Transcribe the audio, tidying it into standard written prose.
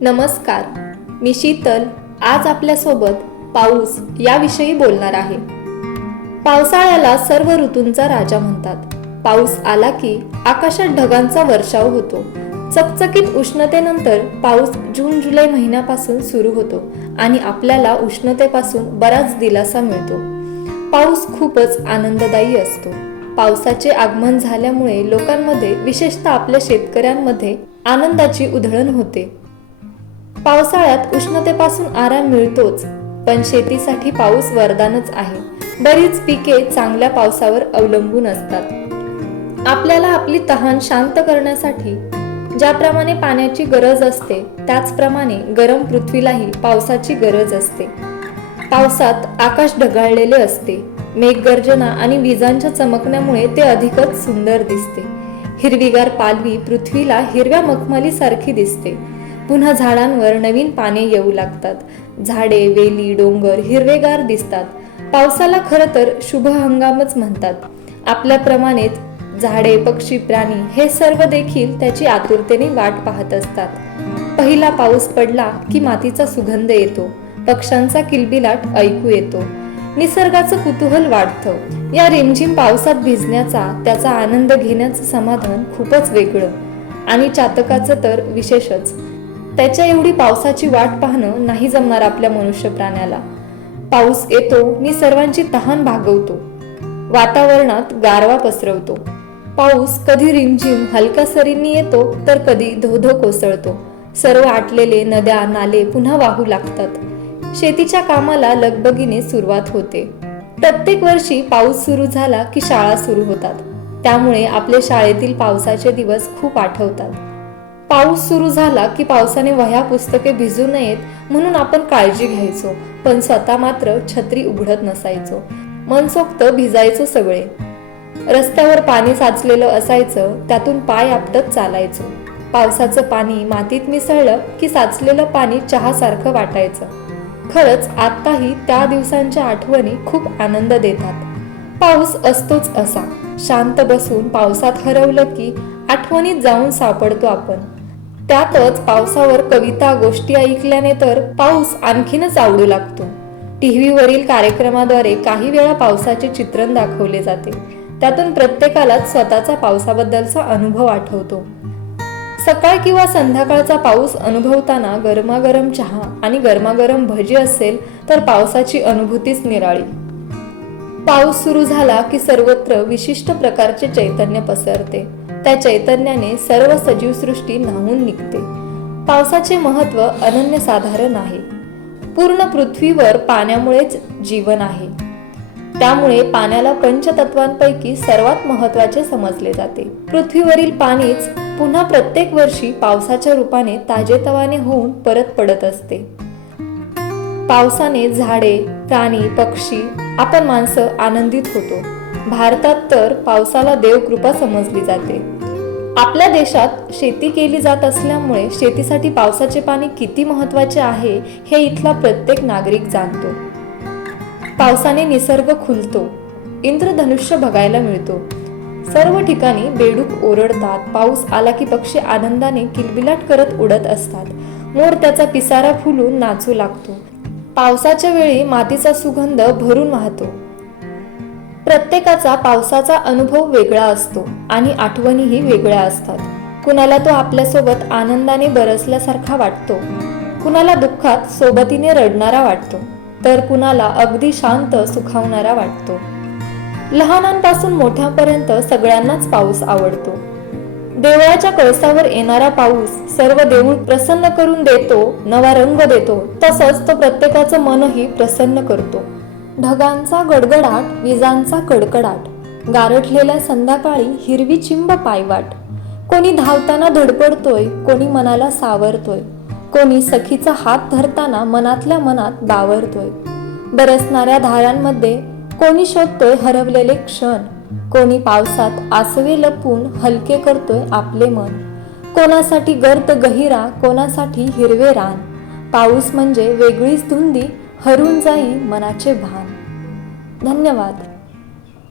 नमस्कार, मी शीतल आज आपल्यासोबत पाऊस याविषयी बोलणार आहे. पावसाळ्याला सर्व ऋतूंचा राजा म्हणतात. पाऊस आला की आकाशात ढगांचा वर्षाव होतो. चकचकीत उष्णतेनंतर पाऊस जून जुलै महिन्यापासून सुरू होतो आणि आपल्याला उष्णतेपासून बराच दिलासा मिळतो. पाऊस खूपच आनंददायी असतो. पावसाचे आगमन झाल्यामुळे लोकांमध्ये, विशेषतः आपल्या शेतकऱ्यांमध्ये आनंदाची उधळण होते. पावसाळ्यात उष्णतेपासून आराम मिळतोच, पण शेतीसाठी पाऊस वरदानच आहे. बरीच पिके चांगल्या पावसावर अवलंबून असतात. आपल्याला आपली तहान शांत करण्यासाठी ज्याप्रमाणे पाण्याची गरज असते, त्याचप्रमाणे गरम पृथ्वीलाही पावसाची गरज असते. पावसात आकाश ढगाळलेले असते. मेघगर्जना आणि विजांच्या चमकण्यामुळे ते अधिकच सुंदर दिसते. हिरवीगार पालवी पृथ्वीला हिरव्या मखमली सारखी दिसते. पुन्हा झाडांवर नवीन पाने येऊ लागतात. झाडे, वेली, डोंगर हिरवेगार दिसतात. पावसाला खरं तर शुभ हंगामच म्हणतात. आपल्याप्रमाणेच झाडे, पक्षी, प्राणी हे सर्व देखील त्याची आतुरतेने वाट पाहत असतात. पहिला पाऊस पडला की मातीचा सुगंध येतो. पक्ष्यांचा किलबिलाट ऐकू येतो. निसर्गाचं कुतूहल वाढतं. या रिमझिम पावसात भिजण्याचा, त्याचा आनंद घेण्याचं समाधान खूपच वेगळं आणि चातकाचं तर विशेषच. त्याच्या एवढी पावसाची वाट पाहणं नाही जमणार आपल्या मनुष्य प्राण्याला. पाऊस येतो नि सर्वांची तहान भागवतो. वातावरणात गारवा पसरवतो. पाऊस कधी रिमझिम हलक्या सरींनी येतो तर कधी धोधो कोसळतो. सर्व आटलेले नद्या, नाले पुन्हा वाहू लागतात. शेतीच्या कामाला लगबगीने सुरुवात होते. प्रत्येक वर्षी पाऊस सुरू झाला की शाळा सुरू होतात. त्यामुळे आपले शाळेतील पावसाचे दिवस खूप आठवतात. पाऊस सुरू झाला की पावसाने वह्या पुस्तके भिजू नयेत म्हणून आपण काळजी घ्यायचो, पण स्वतः मात्र छत्री उघडत नसायचो. मनसोक्त भिजायचो सगळे. रस्त्यावर पाणी साचलेलं असायचं, त्यातून पाय आपटत चालायचो. पावसाचं पाणी मातीत मिसळलं की साचलेलं पाणी चहासारखं वाटायचं. खरंच आत्ताही त्या दिवसांच्या आठवणी खूप आनंद देतात. पाऊस असतोच असा. शांत बसून पावसात हरवलं की आठवणीत जाऊन सापडतो आपण. त्यातच पावसावर कविता, गोष्टी ऐकल्याने तर पाऊस आणखीनच आवडू लागतो. टीव्हीवरील कार्यक्रमाद्वारे काही वेळा पावसाचे चित्रण दाखवले जाते. त्यातून प्रत्येकालाच स्वतःचा पावसाबद्दलचा अनुभव आठवतो. सकाळ किंवा संध्याकाळचा पाऊस अनुभवताना गरमागरम चहा आणि गरमागरम भजी असेल तर पावसाची अनुभूतीच निराळी. पाऊस सुरू झाला की सर्वत्र विशिष्ट प्रकारचे चैतन्य पसरते. त्या चैतन्याने सर्व सजीव सृष्टी न्हाऊन निघते. पावसाचे महत्त्व अनन्यसाधारण आहे. पूर्ण पृथ्वीवर पाण्यामुळेच जीवन आहे. त्यामुळे पाण्याला पंचतत्वांपैकी सर्वात महत्त्वाचे समजले जाते. पृथ्वीवरील पाणीच पुन्हा प्रत्येक वर्षी पावसाच्या रूपाने ताजेतवाने होऊन परत पडत असते. पावसाने झाडे, प्राणी, पक्षी, आपण माणसं आनंदित होतो. भारतात तर पावसाला देवकृपा समजली जाते. आपल्या देशात शेती केली जात असल्यामुळे शेतीसाठी पावसाचे पाणी किती महत्त्वाचे आहे हे इथला प्रत्येक नागरिक जाणतो. पावसाने निसर्ग खुलतो. इंद्रधनुष्य बघायला मिळतो. सर्व ठिकाणी बेडूक ओरडतात. पाऊस आला की पक्षी आनंदाने किलबिलाट करत उडत असतात. मोर त्याचा पिसारा फुलून नाचू लागतो. पावसाच्या वेळी मातीचा सुगंध भरून वाहतो. प्रत्येकाचा पावसाचा अनुभव वेगळा असतो आणि आठवणीही वेगळ्या असतात. कुणाला तो आपल्यासोबत आनंदाने बरसल्यासारखा वाटतो, कुणाला दुःखात सोबतीने रडणारा वाटतो, तर कुणाला अगदी शांत सुखावणारा वाटतो. लहानांपासून मोठ्यापर्यंत सगळ्यांनाच पाऊस आवडतो. देवळाच्या कळसावर येणारा पाऊस सर्व देऊळ प्रसन्न करून देतो, नवा रंग देतो. तसंच तो प्रत्येकाचं मनही प्रसन्न करतो. ढगांचा गडगडाट, विजांचा कडकडाट, गारठलेल्या संध्याकाळी हिरवी चिंब पायवाट. कोणी धावताना धडपडतोय, कोणी मनाला सावरतोय, कोणी सखीचा हात धरताना मनातल्या मनात बावरतोय. बरसणाऱ्या धारांमध्ये कोणी शोधतोय हरवलेले क्षण, कोणी पावसात आसवे लपून हलके करतोय आपले मन. कोणासाठी गर्द गहिरा, कोणासाठी हिरवे रान. पाऊस म्हणजे वेगळीच धुंदी, हरून जाई मनाचे भान. धन्यवाद.